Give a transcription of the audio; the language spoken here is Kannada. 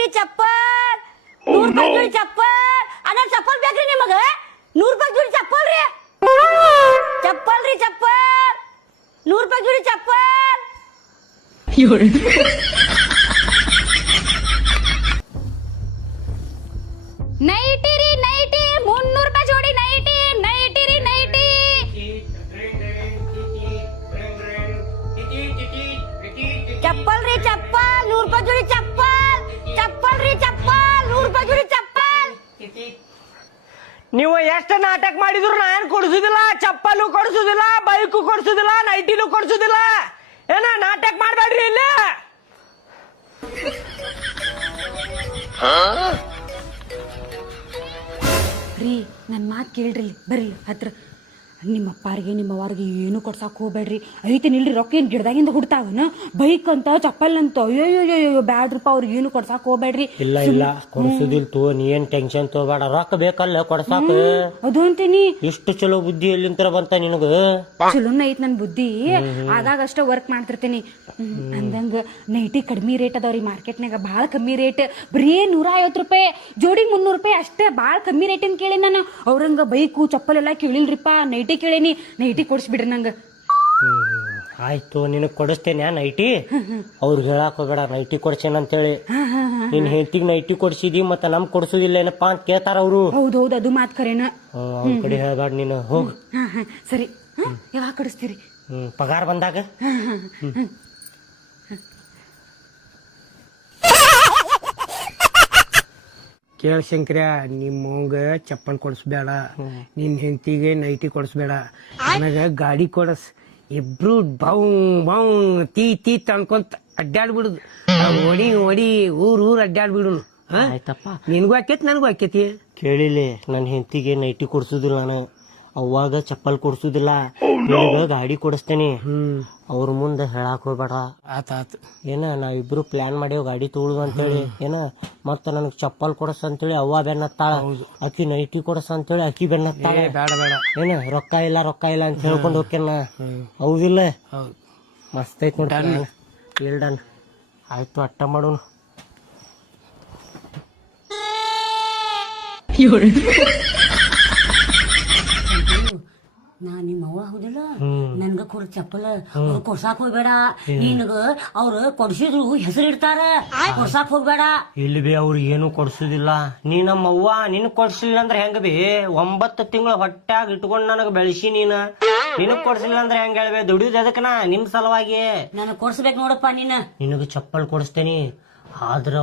ರೀ ಚಪ್ಪಲ್ 100 ರೂಪಾಯಿ ಜೋಡಿ ಚಪ್ಪಲ್ ಅದ ಚಪ್ಪಲ್ ಬೇಕ್ರಿ ನಿಮಗ 100 ರೂಪಾಯಿ ಜೋಡಿ ಚಪ್ಪಲ್ ರೀ ಚಪ್ಪಲ್ ರೀ ಚಪ್ಪಲ್ 100 ರೂಪಾಯಿ ಜೋಡಿ ಚಪ್ಪಲ್ ನೈಟಿ ರೀ ನೈಟಿ 300 ರೂಪಾಯಿ ಜೋಡಿ ನೈಟಿ ನೈಟಿ ರೀ ನೈಟಿ ಚಪ್ಪಲ್ ರೀ ಚಪ್ಪಲ್ 100 ರೂಪಾಯಿ ಜೋಡಿ ಚಪ್ಪಲ್ ಚಪ್ಪಲ್ ರೀ ಚಪ್ಪಲ್ 100 ರೂಪಾಯಿ ಜೋಡಿ ಚಪ್ಪಲ್ ನೀವು ಎಷ್ಟು ನಾಟಕ ಮಾಡಿದ್ರು ನಾನು ಕೊಡಿಸುದಿಲ್ಲ, ಚಪ್ಪಲು ಕೊಡಿಸುದಿಲ್ಲ, ಬೈಕು ಕೊಡಿಸುದಿಲ್ಲ, ನೈಟಿನೂ ಕೊಡಿಸುದಿಲ್ಲ. ಏನ ನಾಟಕ ಮಾಡಬೇಡ್ರಿ ಇಲ್ಲಿ. ರೀ ನನ್ನ ಮಾತು ಕೇಳ್ರಿ ಬರ್ರಿ ಹತ್ರ ನಿಮ್ಮ ಅಪ್ಪಾರಿಗೆ ನಿಮ್ಮ ಅವ್ರಿಗೆ ಏನು ಕೊಡ್ಸಾಕ್ ಹೋಗ್ಬೇಡ್ರಿ. ಐತೆ ನಿಲ್ರಿ ರೊಕ್ಕ ಏನು ಗಿಡದಾಗಿಂದ ಹುಡ್ತಾವನ ಬೈಕ್ ಅಂತ ಚಪ್ಪಲ್ ಅಂತ ಅಯ್ಯೋ ಬ್ಯಾಡ್ರಪ್ಪ ಅವ್ರಿಗೆ ಏನು ಕೊಡ್ಸಾಕ್ ಹೋಗ್ಬೇಡ್ರಿ. ಇಲ್ಲ ಇಲ್ಲ ಕೊಡಿಸುದಿಲ್ ತೋ, ನೀ ಏನ್ ಟೆನ್ಷನ್ ತಗೋಬೇಡ. ರೊಕ್ಕ ಬೇಕಲ್ಲ ಕೊಡ್ಸಾಕ. ಅದು ಅಂತೀನಿ ಇಷ್ಟು ಚಲೋ ಬುದ್ಧಿ ಎಲ್ಲಿಂತರ ಬಂತ ನಿನಗ? ಚಲೋನ ಐತ್ ನನ್ ಬುದ್ಧಿ. ಆಗಾಗ ಅಷ್ಟ ವರ್ಕ್ ಮಾಡ್ತಿರ್ತೀನಿ. ಅಂದಂಗ ನೈಟಿ ಕಡಿಮೆ ರೇಟ್ ಅದಾವ್ರಿ ಮಾರ್ಕೆಟ್ನಾಗ, ಭಾಳ ಕಮ್ಮಿ ರೇಟ್. ಬರೀ 150 ರೂಪಾಯಿ ಜೋಡಿಗೆ 300 ರೂಪಾಯಿ ಅಷ್ಟೇ. ಭಾಳ ಕಮ್ಮಿ ರೇಟಿನ ಕೇಳಿ ನಾನು. ಅವ್ರಂಗ ಬೈಕು ಚಪ್ಪಲ್ ಎಲ್ಲ ಕೇಳಿಲ್ರಿಪ್ಪ, ನೈಟಿ ಕೇಳೇನಿ. ನೈಟಿ ಕೊಡಿಸ್ಬಿಡ್ರಿ ನಂಗ. ಆಯ್ತು ನಿನಗ್ ಕೊಡಿಸ್ತೇನೆ ನೈಟಿ. ಅವ್ರಿಗೆ ಹೇಳಾಕ್ ಹೋಗ್ಬೇಡ ನೈಟಿ ಕೊಡ್ಸೇನ ಅಂತೇಳಿ. ನಿನ್ ಹೆಂಡತಿಗ್ ನೈಟಿ ಕೊಡ್ಸಿದಿ ಮತ್ತ ನಮ್ ಕೊಡ್ಸುದಿಲ್ಲ ಏನಪ್ಪಾ ಅಂತ ಕೇಳ್ತಾರ ಅವ್ರು. ಹೌದೌದು ಅದು ಮಾತ್ ಖರೇನ. ಅವ್ರ ಕಡೆ ಹೇಳ್ಬೇಡ ನೀನು, ಹೋಗ್. ಸರಿ ಯಾವಾಗ ಕೊಡಿಸ್ತೀರಿ? ಪಗಾರ ಬಂದಾಗ. ಕೇಳ ಶಂಕರ್ಯ, ನಿಮ್ಮಂಗ ಚಪ್ಪಲ್ ಕೊಡಿಸ್ಬೇಡ, ನಿನ್ ಹೆಂಡತಿಗೆ ನೈಟಿ ಕೊಡಿಸ್ಬೇಡ, ನನಗ ಗಾಡಿ ಕೊಡಸ್. ಇಬ್ರು ಬೌ ಬೌ ತೀ ತೀ ತನ್ಕೊಂತ ಅಡ್ಡಾಡ್ಬಿಡುದು. ಓಡಿ ಓಡಿ ಊರ್ ಅಡ್ಡಾಡ್ಬಿಡುನು. ಆಯ್ತಪ್ಪ, ನಿನ್ಗೂ ಆಕೇತಿ ನನಗೂ ಆಕೇತಿ. ಕೇಳಿಲಿ, ನನ್ ಹೆಂಡತಿಗೆ ನೈಟಿ ಕೊಡ್ಸುದಿಲ್ಲ ನಾನು, ಅವಾಗ ಚಪ್ಪಲ್ ಕೊಡ್ಸುದಿಲ್ಲ, ಗಾಡಿ ಕೊಡಿಸ್ತೇನಿ. ಅವ್ರ ಮುಂದೆ ಹೇಳಾಕ್ ಹೋಗ್ಬೇಡ. ಆತಾತು. ಏನ ನಾವಿಬ್ರು ಪ್ಲಾನ್ ಮಾಡೇವ್ ಗಾಡಿ ತಗೊಳುದು ಅಂತೇಳಿ. ಏನ ಮತ್ತ ನನಗ್ ಚಪ್ಪಲ್ ಕೊಡಸ್ ಅಂತೇಳಿ ಅವ್ವ ಬೆನ್ನತ್ತಾಳ, ಅಕ್ಕಿ ನೈಟಿ ಕೊಡಸ್ ಅಂತೇಳಿ ಅಕ್ಕಿ ಬೆನ್ನತ್ತಾಳ. ಬೇಡ ಬೇಡ. ಏನ ರೊಕ್ಕ ಇಲ್ಲ ಅಂತ ಹೇಳ್ಕೊಂಡ್ ಹೋಗ್ಯಾನ. ಹೌದಿಲ್ಲ? ಮಸ್ತ್ ಐತ್ ನೋಡಿ. ಡನ್. ಆಯ್ತು, ಅಟ್ಟ ಮಾಡೋಣ. ನಾ ನಿಮ್ಮ ಅವ್ವ ಹೌದಿಲ್ಲ, ನನ್ಗ ಕೊಡ ಚಪ್ಪಲ ಅವ್ರು ಕೊಡ್ಸಾಕ್ ಹೋಗ್ಬೇಡ. ನಿನಗ ಅವ್ರು ಕೊಡ್ಸಿದ್ರು ಹೆಸರು ಇಡ್ತಾರ, ಕೊಡ್ಸಾಕ್ ಹೋಗ್ಬೇಡ. ಇಲ್ಲಿ ಬಿ ಅವ್ರು ಏನು ಕೊಡ್ಸುದಿಲ್ಲ. ನೀ ನಮ್ಮ ಅವ್ವ ನಿನ್ ಕೊಡ್ಸಿಲ್ಲ ಅಂದ್ರೆ ಹೆಂಗ ಬಿ? 9 ತಿಂಗಳ ಹೊಟ್ಟ್ಯಾಗ ಇಟ್ಕೊಂಡ್ ನನಗ್ ಬೆಳೆಸಿ ನಿನಗ್ ಕೊಡ್ಸಿಲ್ಲ ಅಂದ್ರೆ ಹೆಂಗ ಹೇಳ್ಬೇ? ದುಡಿಯೋದ್ ಎದಕ್ಕನ? ನಿಮ್ ಸಲುವಾಗಿ. ನನಗ್ ಕೊಡ್ಸ್ಬೇಕು ನೋಡಪ್ಪ ನೀನ. ನಿನಗ ಚಪ್ಪಲ್ ಕೊಡಿಸ್ತೇನಿ, ಆದ್ರ